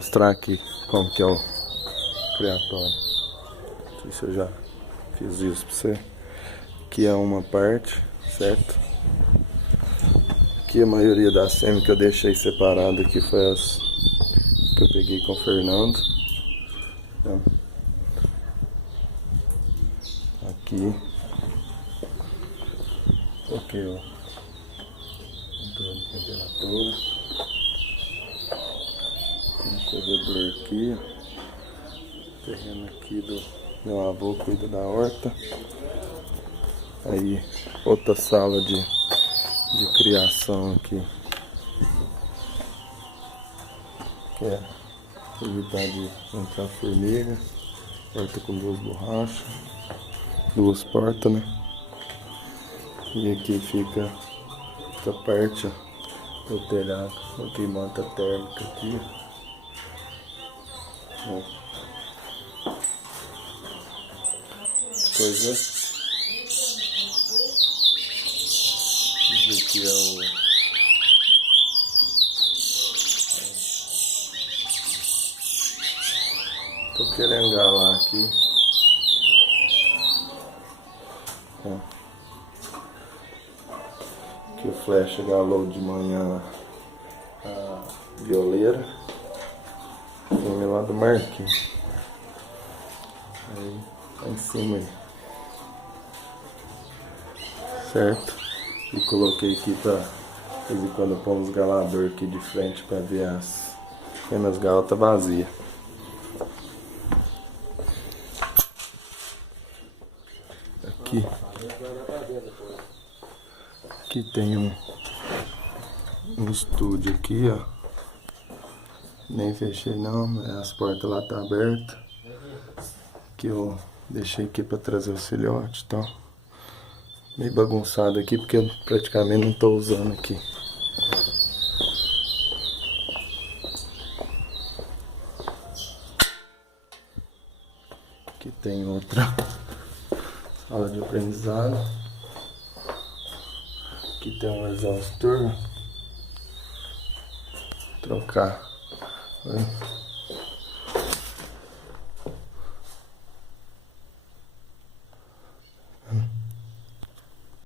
Mostrar aqui como que é o criatório. Não sei se eu já fiz isso pra você. Aqui é uma parte, certo? Aqui a maioria das sêmias que eu deixei separado aqui foi as que eu peguei com o Fernando. Então, aqui coloquei o controle de temperatura. Tem um corredor aqui. O terreno aqui do meu avô cuida da horta. Aí outra sala de criação aqui, que é evitar de entrar formiga. Porta com duas borrachas, duas portas, né? E aqui fica essa parte, ó, do telhado. Aqui manta térmica aqui, ó. Coisa. Isso aqui é o tô querendo engalar aqui. Ó. Aqui o Flecha galou de manhã a violeira. Vem lá do Marquinhos. Aí tá em cima aí. Certo? E coloquei aqui pra de vez em quando eu ponho uns galador aqui de frente pra ver as fêmeas galas vazias. Aqui tem um estúdio aqui, ó. Nem fechei não, as portas lá tá abertas. Que eu deixei aqui pra trazer os filhotes, então. Meio bagunçado aqui porque eu praticamente não tô usando aqui. Aqui tem outra sala de aprendizado. Aqui tem um exaustor. Trocar.